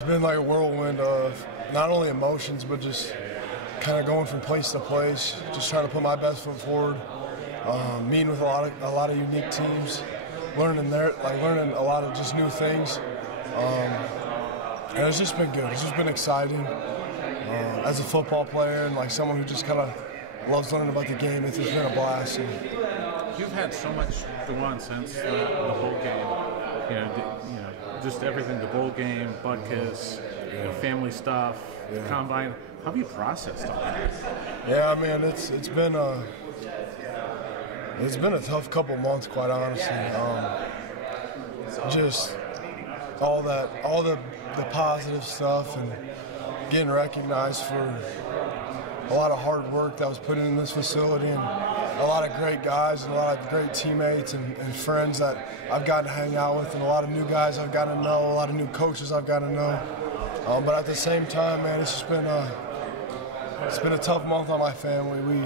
It's been like a whirlwind of not only emotions, but just kind of going from place to place, just trying to put my best foot forward, meeting with a lot of unique teams, learning a lot of just new things, and it's just been good. It's just been exciting as a football player and like someone who just kind of loves learning about the game. It's just been a blast. You've had so much go on since the whole game. Just everything, the bowl game, Bud Kiss, family stuff, the combine. How have you processed all that? Yeah, man, it's been a tough couple months, quite honestly. Just all the positive stuff and getting recognized for a lot of hard work that was put in this facility, and a lot of great guys and a lot of great teammates and friends that I've gotten to hang out with, and a lot of new guys I've gotten to know, a lot of new coaches I've gotten to know. But at the same time, man, it's been a tough month on my family.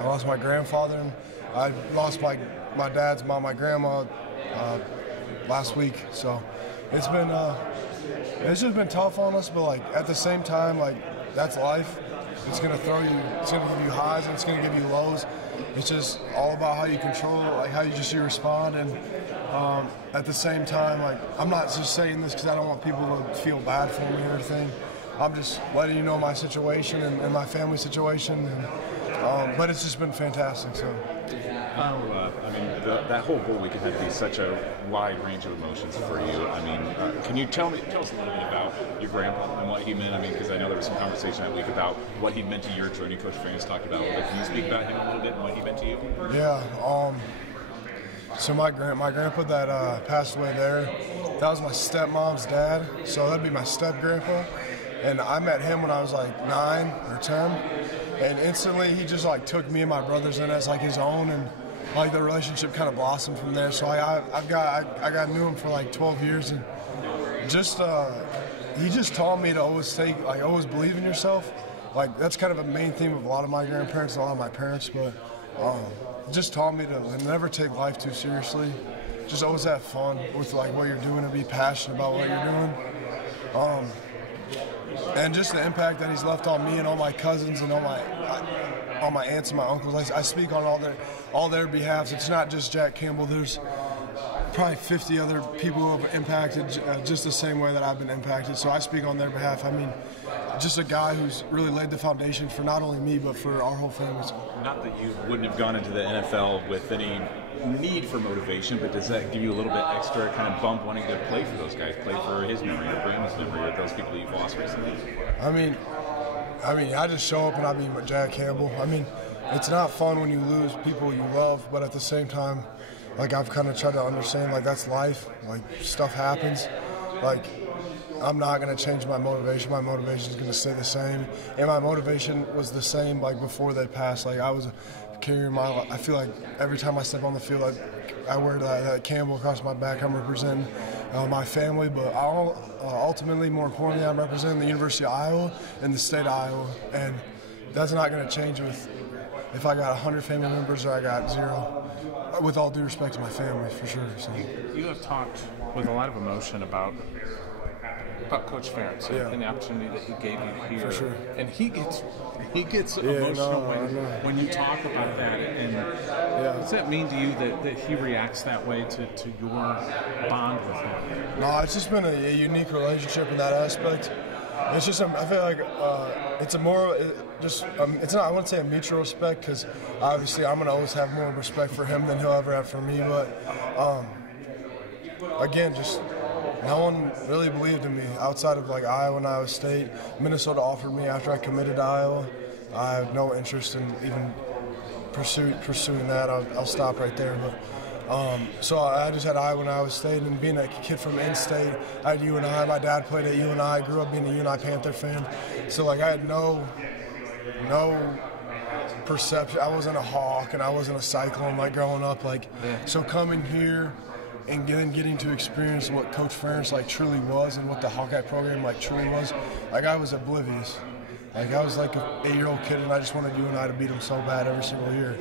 I lost my grandfather, and I lost my dad's mom, my grandma, last week. So it's just been tough on us. But like at the same time, like that's life. It's gonna give you highs and it's gonna give you lows. It's just all about how you control, like how you respond. And at the same time, like I'm not just saying this because I don't want people to feel bad for me or anything. I'm just letting you know my situation and my family situation. And, but it's just been fantastic. So. That whole bowl week had to be such a wide range of emotions for you. Can you tell us a little bit about your grandpa and what he meant? Because I know there was some conversation that week about what he meant to your journey. Coach Ferentz talked about it. Can you speak about him a little bit and what he meant to you? Yeah. So my grandpa that passed away there, that was my stepmom's dad. So that'd be my step-grandpa. And I met him when I was like 9 or 10. And instantly he just like took me and my brothers in as like his own, and like the relationship kind of blossomed from there. So I knew him for like 12 years, and just he just taught me to always always believe in yourself. Like that's kind of a main theme of a lot of my grandparents, and a lot of my parents, but just taught me to never take life too seriously. Just always have fun with like what you're doing and be passionate about what you're doing. And just the impact that he's left on me and all my cousins and all my aunts and my uncles. I speak on all their behalves. It's not just Jack Campbell. There's probably 50 other people who have impacted just the same way that I've been impacted. So I speak on their behalf. Just a guy who's really laid the foundation for not only me, but for our whole family. Not that you wouldn't have gone into the NFL with any need for motivation, but does that give you a little bit extra kind of bump wanting to play for those guys, play for his memory or Brandon's memory or those people you've lost recently? I just show up and I be Jack Campbell. It's not fun when you lose people you love, but at the same time, like I've kind of tried to understand, like that's life. Like stuff happens. Like I'm not gonna change my motivation. My motivation is gonna stay the same, and my motivation was the same like before they passed. Like I was carrying I feel like every time I step on the field, I wear that Campbell across my back. I'm representing my family, but ultimately, more importantly, I'm representing the University of Iowa and the state of Iowa, and that's not going to change if I got 100 family members or I got 0. With all due respect to my family, for sure. So. You have talked with a lot of emotion about Coach Ferentz and the opportunity that he gave you here. For sure. And he gets emotional when you talk about that. And does that mean to you that he reacts that way to your bond with him? No, it's just been a unique relationship in that aspect. It's just, I feel like it's it's not, I wouldn't say a mutual respect, because obviously I'm going to always have more respect for him than he'll ever have for me. But again, just no one really believed in me outside of like Iowa and Iowa State. Minnesota offered me after I committed to Iowa. I have no interest in even pursuing that. I'll stop right there. But so I just had Iowa and Iowa State, and being a kid from in-state, I had UNI. My dad played at UNI. I grew up being a UNI Panther fan. So like I had no perception. I wasn't a Hawk and I wasn't a Cyclone like growing up. So coming here and getting to experience what Coach Ferentz like truly was and what the Hawkeye program like truly was, like I was oblivious. Like I was like an 8-year-old kid, and I just wanted UNI to beat them so bad every single year.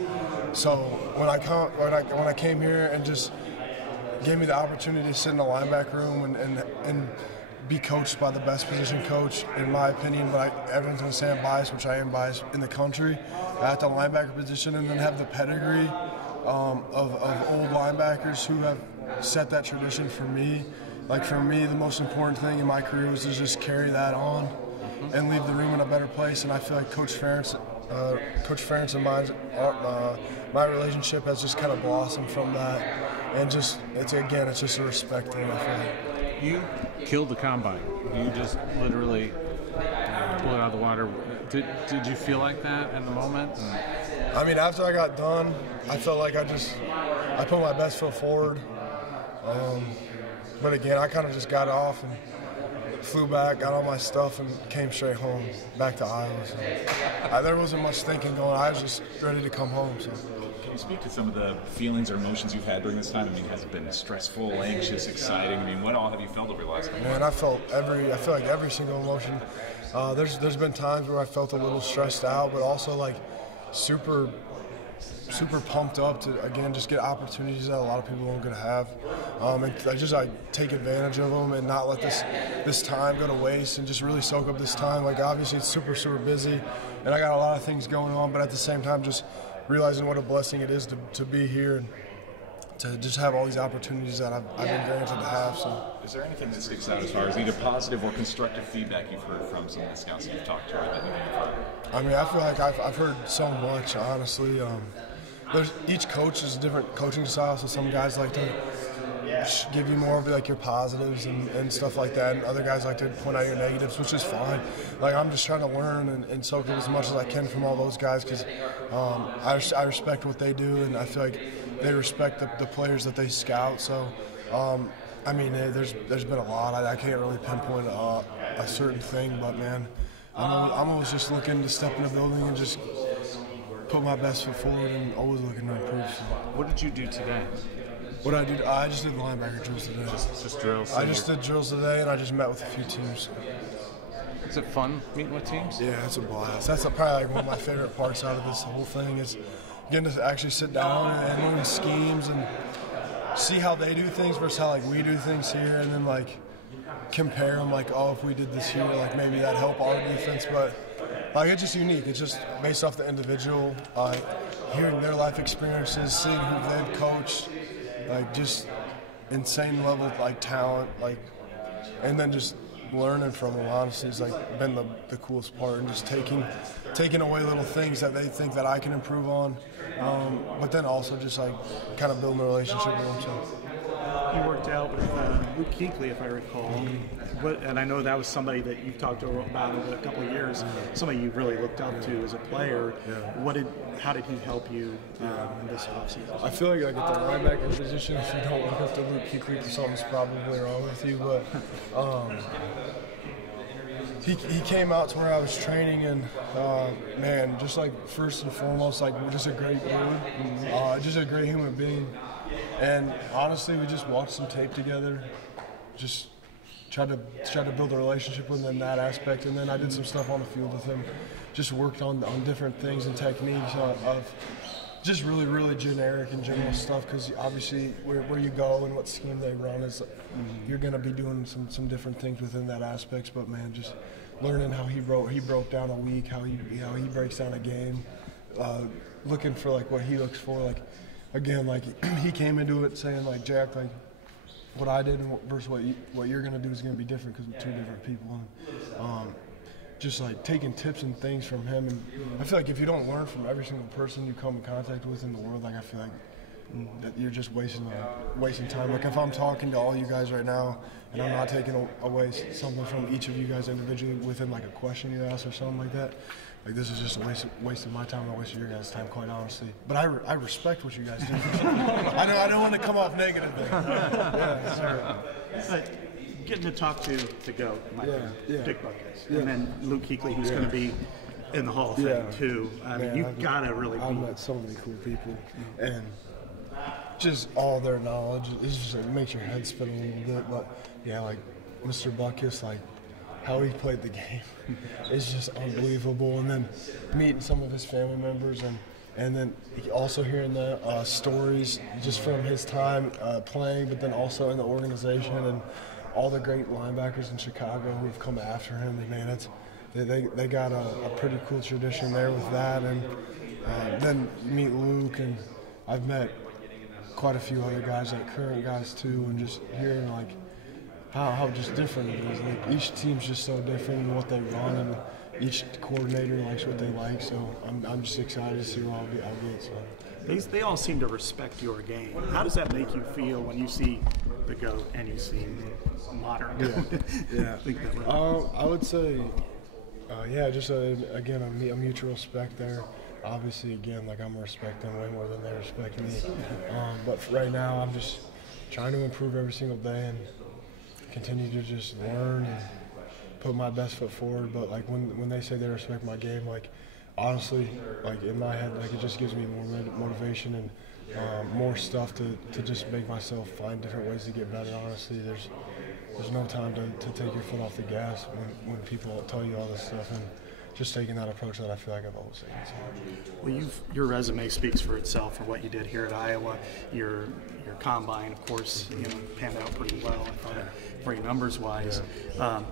So when I came here and just gave me the opportunity to sit in the linebacker room and be coached by the best position coach, in my opinion. But everyone's going to say I'm biased, which I am biased in the country at the linebacker position, and then have the pedigree of old linebackers who have set that tradition for me. Like for me, the most important thing in my career was to just carry that on and leave the room in a better place. And I feel like Coach Ferentz and my relationship has just kind of blossomed from that. And just it's just a respect thing. I feel like. You killed the combine. You just literally pulled it out of the water. Did you feel like that at the moment? I mean, after I got done, I felt like I put my best foot forward. But again, I kind of just got off and flew back, got all my stuff, and came straight home, back to Iowa. So, there wasn't much thinking going on. I was just ready to come home. So. Can you speak to some of the feelings or emotions you've had during this time? I mean, has it been stressful, anxious, exciting? I mean, what all have you felt over the last couple? Man, I feel like every single emotion. There's been times where I felt a little stressed out, but also like super pumped up to, again, just get opportunities that a lot of people aren't going to have. And I take advantage of them and not let this time go to waste and just really soak up this time. Like, obviously, it's super busy, and I got a lot of things going on, but at the same time, just realizing what a blessing it is to be here and to just have all these opportunities that I've been granted to have. So, is there anything that sticks out as far as either positive or constructive feedback you've heard from some of the scouts that you've talked to or that you've heard? I mean, I feel like I've heard so much, honestly. Each coach is a different coaching style, so some guys like to give you more of like your positives and stuff like that, and other guys like to point out your negatives, which is fine. Like, I'm just trying to learn and soak up as much as I can from all those guys, because I respect what they do, and I feel like they respect the players that they scout. So I mean, there's been a lot. I can't really pinpoint a certain thing, but man, I'm always just looking to step in the building and just put my best foot forward and always looking to improve. So. What did you do today? What I did, I just did linebacker drills today. Just drills? I just did drills today, and I just met with a few teams. Is it fun meeting with teams? Yeah, it's a blast. That's probably like one of my favorite parts out of this whole thing is getting to actually sit down and learn schemes and see how they do things versus how like we do things here, and then like compare them. Like, oh, if we did this here, like maybe that'd help our defense, but. Like, it's just unique. It's just based off the individual, hearing their life experiences, seeing who they've coached, like just insane level of like talent, like, and then just learning from them. Honestly, has like been the coolest part, and just taking away little things that they think that I can improve on, but then also just like kind of building a relationship with them. So. You worked out with Luke Kuechly, if I recall, and I know that was somebody that you've talked about over a couple of years, somebody you really looked up to as a player. How did he help you in this offseason? I feel like at the linebacker position, if you don't look up to Luke Kuechly, something's probably wrong with you. But he came out to where I was training, and man, just like first and foremost, like just a great dude, just a great human being. And honestly, we just watched some tape together, just tried to build a relationship with him in that aspect. And then I did some stuff on the field with him, just worked on different things and techniques of just really generic and general stuff, because obviously where you go and what scheme they run is you're going to be doing some different things within that aspect. But man, just learning how he broke down a week, how he breaks down a game, looking for like what he looks for, like. Again, like he came into it saying like, Jack, like what I did versus what you're gonna do is gonna be different because we're two different people. And just like taking tips and things from him, and I feel like if you don't learn from every single person you come in contact with in the world, like I feel like that you're just wasting time. Like if I'm talking to all you guys right now and I'm not taking away something from each of you guys individually within like a question you ask or something like that. Like, this is just a waste of my time and a waste of your guys' time, quite honestly. But I respect what you guys do. I don't want to come off negative there. Yeah, sorry. But getting to talk to the GOAT, Dick Buckets, yeah. And then Luke Kuechly, who's going to be in the Hall of Fame, too. I mean, you've got to really I've met so many cool people. And just all their knowledge, it's just, it makes your head spin a little bit. But, yeah, like, Mr. Buckets, like, how he played the game is just unbelievable. And then meeting some of his family members, and then also hearing the stories just from his time playing, but then also in the organization. And all the great linebackers in Chicago who have come after him. And man, they got a pretty cool tradition there with that. And then you meet Luke, and I've met quite a few other guys, like current guys too, and just hearing like how just different it is. Like each team's just so different in what they run, and each coordinator likes what they like. So I'm just excited to see where I'll get. So. They all seem to respect your game. How does that make you feel when you see the GOAT and you see the modern GOAT? Yeah. I would say, just again a mutual respect there. Obviously, again, like I'm respecting way more than they respect me. But right now, I'm just trying to improve every single day and continue to just learn and put my best foot forward. But like when they say they respect my game, like honestly, like in my head, like it just gives me more motivation and more stuff to just make myself find different ways to get better. Honestly, there's no time to take your foot off the gas when people tell you all this stuff, and just taking that approach that I feel like I've always taken. So. Well, your resume speaks for itself for what you did here at Iowa. Your combine, of course, panned out pretty well, I thought, for you numbers-wise. Yeah.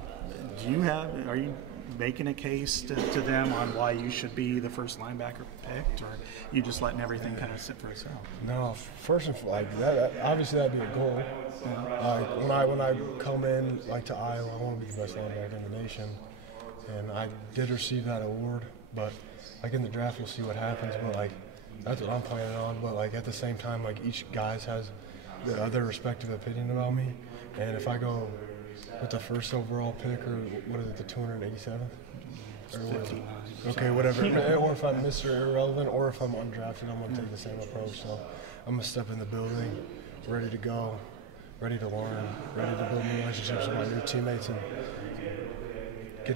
Are you making a case to them on why you should be the first linebacker picked, or you just letting everything kind of sit for itself? No, first and like that obviously that'd be a goal. Yeah. When I come in like to Iowa, I want to be the best linebacker in the nation. And I did receive that award, but like in the draft, we'll see what happens. But like that's what I'm planning on. But like at the same time, like each guys has their respective opinion about me. And if I go with the first overall pick, or what is it, the 287th? Okay, whatever. Or if I'm Mr. Irrelevant, or if I'm undrafted, I'm gonna take the same approach. So I'm gonna step in the building, ready to go, ready to learn, ready to build new relationships with my new teammates, and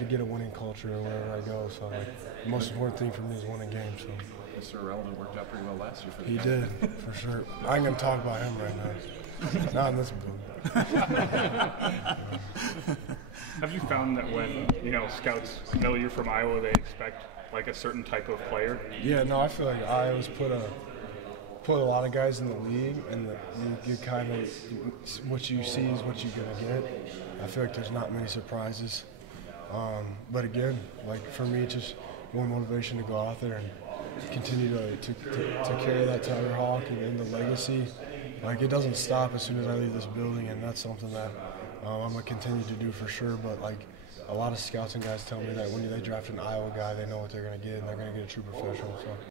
get a winning culture wherever I go. So like, the most important thing for me is winning games. So. Mr. Irrelevant worked out pretty well last year for the He did, for sure. I ain't gonna talk about him right now. Not in this booth. Have you found that when scouts know you're from Iowa, they expect like a certain type of player? Yeah, no, I feel like Iowa's put a lot of guys in the league, and you kind of what you see is what you're gonna get. I feel like there's not many surprises. But again, like for me, just more motivation to go out there and continue to carry that Tiger Hawk and the legacy. Like it doesn't stop as soon as I leave this building, and that's something that I'm gonna continue to do for sure. But like a lot of scouts and guys tell me that when they draft an Iowa guy, they know what they're gonna get, and they're gonna get a true professional. So.